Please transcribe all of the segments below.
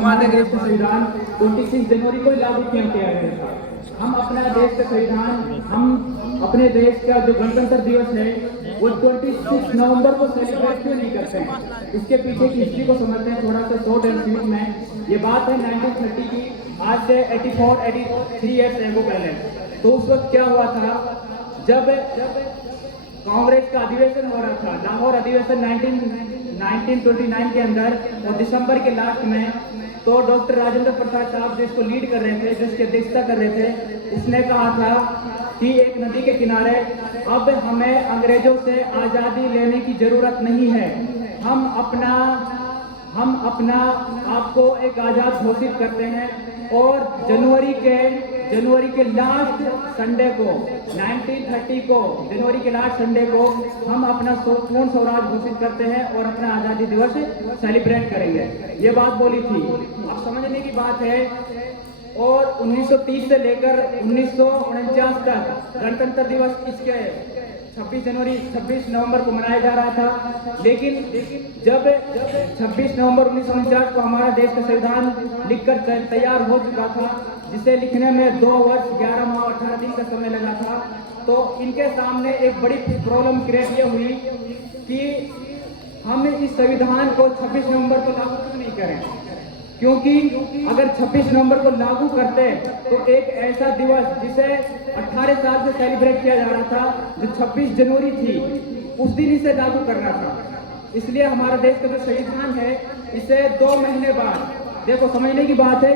हमारे देश का संविधान 26 जनवरी को लागू किया गया था। हम अपना देश का संविधान, हम अपने देश का जो गणतंत्र दिवस है वो 26 नवंबर को सेलिब्रेट क्यों नहीं करते हैं? इसके पीछे की हिस्ट्री को समझते हैं थोड़ा सा शॉर्ट एंड स्वीट में। ये बात है 1930 की, आज से 83 ईयर्स एगो पहले। तो उस वक्त क्या हुआ था, जब कांग्रेस का अधिवेशन हो रहा था, लाहौर अधिवेशन 1929 के अंदर, और दिसंबर के लास्ट में, तो डॉक्टर राजेंद्र प्रसाद साहब जो इसको लीड कर रहे थे, जो इसकी अध्यक्षता कर रहे थे, उसने कहा था कि एक नदी के किनारे अब हमें अंग्रेजों से आज़ादी लेने की जरूरत नहीं है, हम अपना आपको एक आज़ाद घोषित करते हैं। और जनवरी के लास्ट संडे को 1930 को जनवरी के लास्ट संडे को हम अपना पूर्ण स्वराज घोषित करते हैं और अपना आज़ादी दिवस सेलिब्रेट करेंगे। ये बात बोली थी। अब समझने की बात है, और 1930 से लेकर 1949 तक गणतंत्र दिवस इसके 26 नवंबर को मनाया जा रहा था। लेकिन जब 26 नवंबर 1949 को हमारा देश का संविधान लिखकर तैयार हो चुका था, जिसे लिखने में 2 वर्ष 11 माह 18 दिन का समय लगा था, तो इनके सामने एक बड़ी प्रॉब्लम क्रिएट ये हुई कि हम इस संविधान को 26 नवंबर को लागू क्यों नहीं करें। क्योंकि अगर 26 नवंबर को लागू करते तो एक ऐसा दिवस जिसे 18 साल से सेलिब्रेट किया जा रहा था, जो 26 जनवरी थी, उस दिन इसे लागू करना था। इसलिए हमारा देश का जो संविधान है, इसे 2 महीने बाद, देखो समझने की बात है,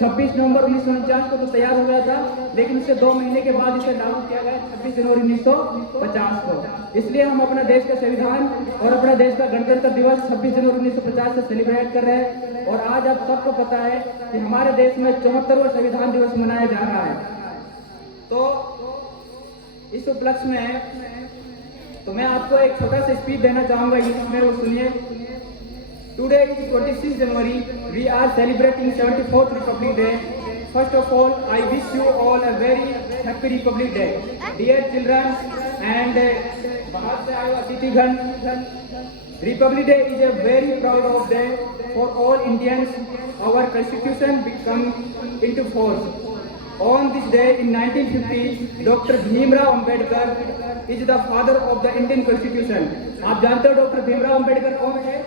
26 नवंबर 1949 को तो तैयार हो गया था, लेकिन इससे 2 महीने के बाद इसे लागू किया गया 26 जनवरी 1950 को। इसलिए हम अपना देश का संविधान और अपना देश का गणतंत्र दिवस 26 जनवरी 1950 से सेलिब्रेट कर रहे हैं। और आज आप सबको पता है कि हमारे देश में 74वां संविधान दिवस मनाया जा रहा है। तो इस उपलक्ष्य में तो मैं आपको एक छोटा सा स्पीच देना चाहूंगा, इंग्लिश में, वो सुनिए। Today is 26 January. We are celebrating 74th Republic Day. First of all, I wish you all a very happy Republic Day. Dear children and बाहर से आए अतिथिगण, Republic Day is a very proud of day for all Indians. Our Constitution become into force. On this day in 1950, Dr. Bhimrao Ambedkar is the father of the Indian Constitution. आप जानते हो doctor Bhimrao Ambedkar कौन है?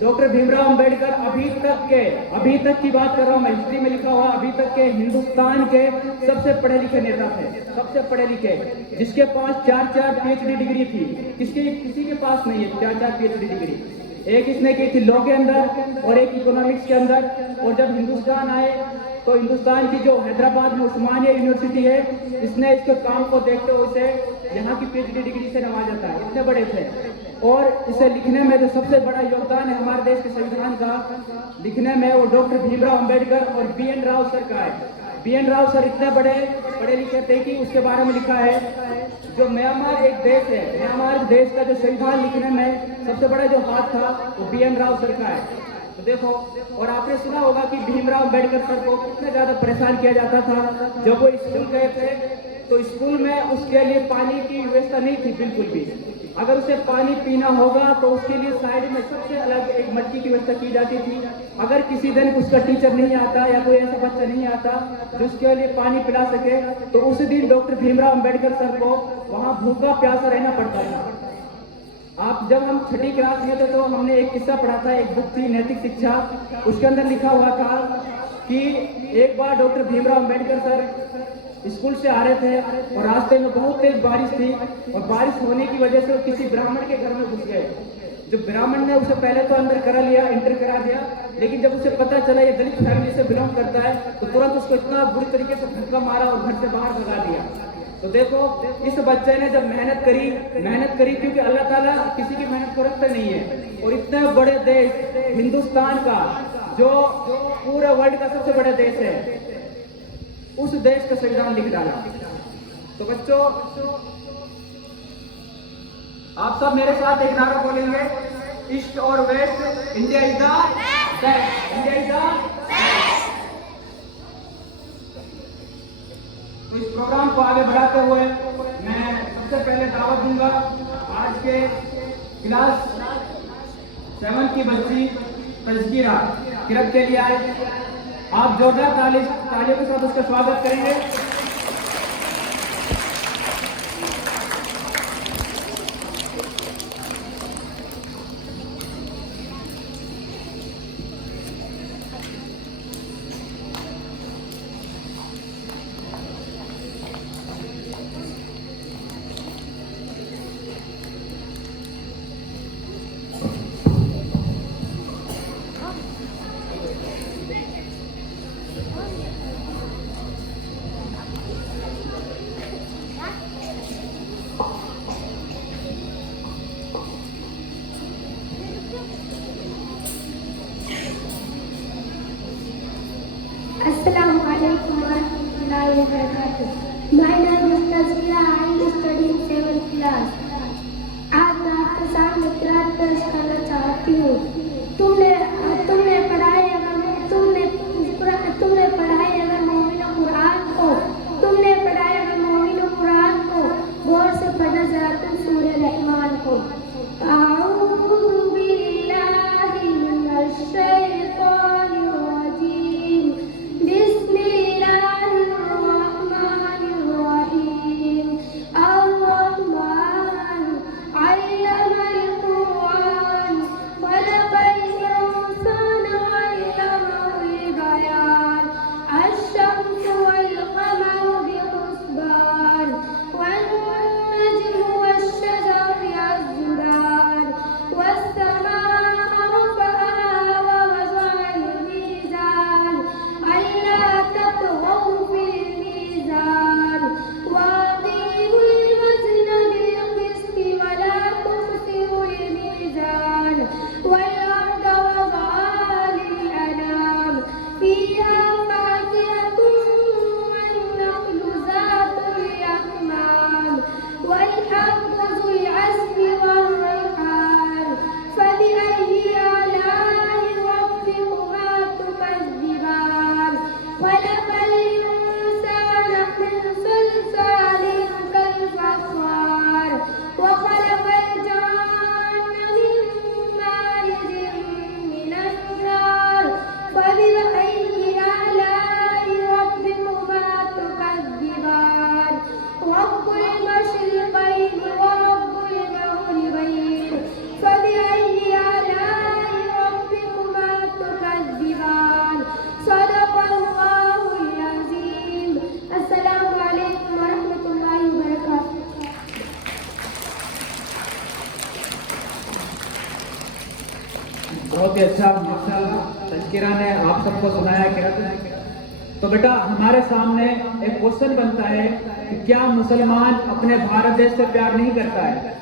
Doctor Bhimrao Ambedkar अभी तक की बात कर रहा हूँ मैं, हिस्ट्री में लिखा हुआ, अभी तक के हिंदुस्तान के सबसे पढ़े लिखे नेता थे, सबसे पढ़े लिखे, जिसके पास 4 PhD डिग्री थी। किसी के पास नहीं है 4 PhD डिग्री। एक इसने की थी लॉ के अंदर और एक इकोनॉमिक्स के अंदर। और जब हिंदुस्तान आए तो हिंदुस्तान की जो हैदराबाद में उस्मानिया यूनिवर्सिटी है, इसने इसके काम को देखते हुए इसे यहाँ की PhD डिग्री से नवाजा था, इतने बड़े थे। और इसे लिखने में जो सबसे बड़ा योगदान है हमारे देश के संविधान का लिखने में, वो डॉक्टर भीमराव अंबेडकर और BN राव सर का है। BN राव सर इतने बड़े पढ़े लिखे थे कि उसके बारे में लिखा है, जो म्यांमार एक देश है, म्यांमार देश का जो संविधान लिखने में सबसे बड़ा जो हाथ था वो BN राव सर का है। तो देखो, और आपने सुना होगा कि भीमराव अंबेडकर सर को कितना ज्यादा परेशान किया जाता था। जब वो स्कूल गए थे तो स्कूल में उसके लिए पानी की व्यवस्था नहीं थी बिल्कुल भी। अगर उसे पानी पीना होगा तो उसके लिए साइड में सबसे अलग एक मटकी की व्यवस्था की जाती थी। अगर किसी दिन उसका टीचर नहीं आता या कोई ऐसा बच्चा नहीं आता जो उसके लिए पानी पिला सके, तो उस दिन डॉक्टर भीमराव अंबेडकर सर को वहाँ भूखा प्यासा रहना पड़ता था। आप जब हम 6ठी क्लास में थे तो हमने एक किस्सा पढ़ा था, एक बुक थी नैतिक शिक्षा, उसके अंदर लिखा हुआ था कि एक बार doctor Bhimrao Ambedkar sir school से आ रहे थे और रास्ते में बहुत तेज बारिश थी, और बारिश होने की वजह से वो किसी ब्राह्मण के घर में घुस गए। जो ब्राह्मण ने उसे पहले तो अंदर एंटर करा दिया, लेकिन जब उसे पता चला ये दलित फैमिली से बिलोंग करता है तो तुरंत उसको इतना बुरी तरीके से धक्का मारा और घर से बाहर भगा दिया। तो देखो, इस बच्चे ने जब मेहनत करी, क्योंकि अल्लाह ताला किसी की मेहनत को रखता नहीं है, और इतने बड़े देश हिंदुस्तान का, जो पूरे वर्ल्ड का सबसे बड़ा देश है, उस देश का संविधान लिख डाला। तो बच्चों, आप सब मेरे साथ एक नारा बोलेंगे, ईस्ट और west, India is the best, India is the best. तो इस प्रोग्राम को आगे बढ़ाते हुए मैं सबसे पहले दावत दूंगा आज के क्लास 7 की बच्ची तजकीरा। किरत के लिए आए। आप जोरदार तालियों के साथ उसका स्वागत करेंगे। Assalamu alaikum warahmatullahi wabarakatuh. My name is Tazkira. I study in 7th class. आज मैं आपके सामने किरात पेश करना चाहती हूँ। तुमने पढ़ाई अगर मोमिनो कुरान को गौर से पढ़ना जरा तुम सूरह रहमान को। अऊज़ु बिल्लाहि मिनश शैतानिर रजीम। बिस्मिल्लाहिर रहमानिर रहीम। अर्रहमान अल्लमल कुरान खलक़ल इंसान अल्लमहुल बयान। अश-शम्सु वल क़मरु बिहुस्बान वन-नज्मु वश-शजरु यस्जुदान वस-समाअ रफ़अहा व वज़अल मीज़ान अल्ला तत्ग़ौ फ़िल मीज़ान वअक़ीमुल वज़न बिल-क़िस्ति व ला तुख़्सिरुल मीज़ान वल-अर्ज़ वज़अहा लिल-अनाम फ़ीहा फ़ाकिहतुन वन-नख़्लु ज़ातुल अक्माम वल-हब्बु ज़ुल अस्फ़ि वर-रैहान फ़बिअय्यि आलाइ रब्बिकुमा तुकज़्ज़िबान। खलक़ल इंसान मिन सलसालिन कल-फ़ख़्ख़ार व खलक़ल जन्न मिन मारिजिन मिनन नार फ़बिअय्यि आलाइ रब्बिकुमा तुकज़्ज़िबान। रब्बुल मशरिक़ैनि व रब्बुल मग़रिबैनि फ़बिअय्यि आलाइ रब्बिकुमा तुकज़्ज़िबान। सदक़ल्लाहुल अज़ीम। अस्सलामु अलैकुम वरहमतुल्लाहि वबरकातुहू। बहुत ही अच्छा माशाअल्लाह तज़किरा ने आप सबको सुनाया किरत। तो बेटा हमारे सामने एक क्वेश्चन बनता है कि क्या मुसलमान अपने भारत देश से प्यार नहीं करता है?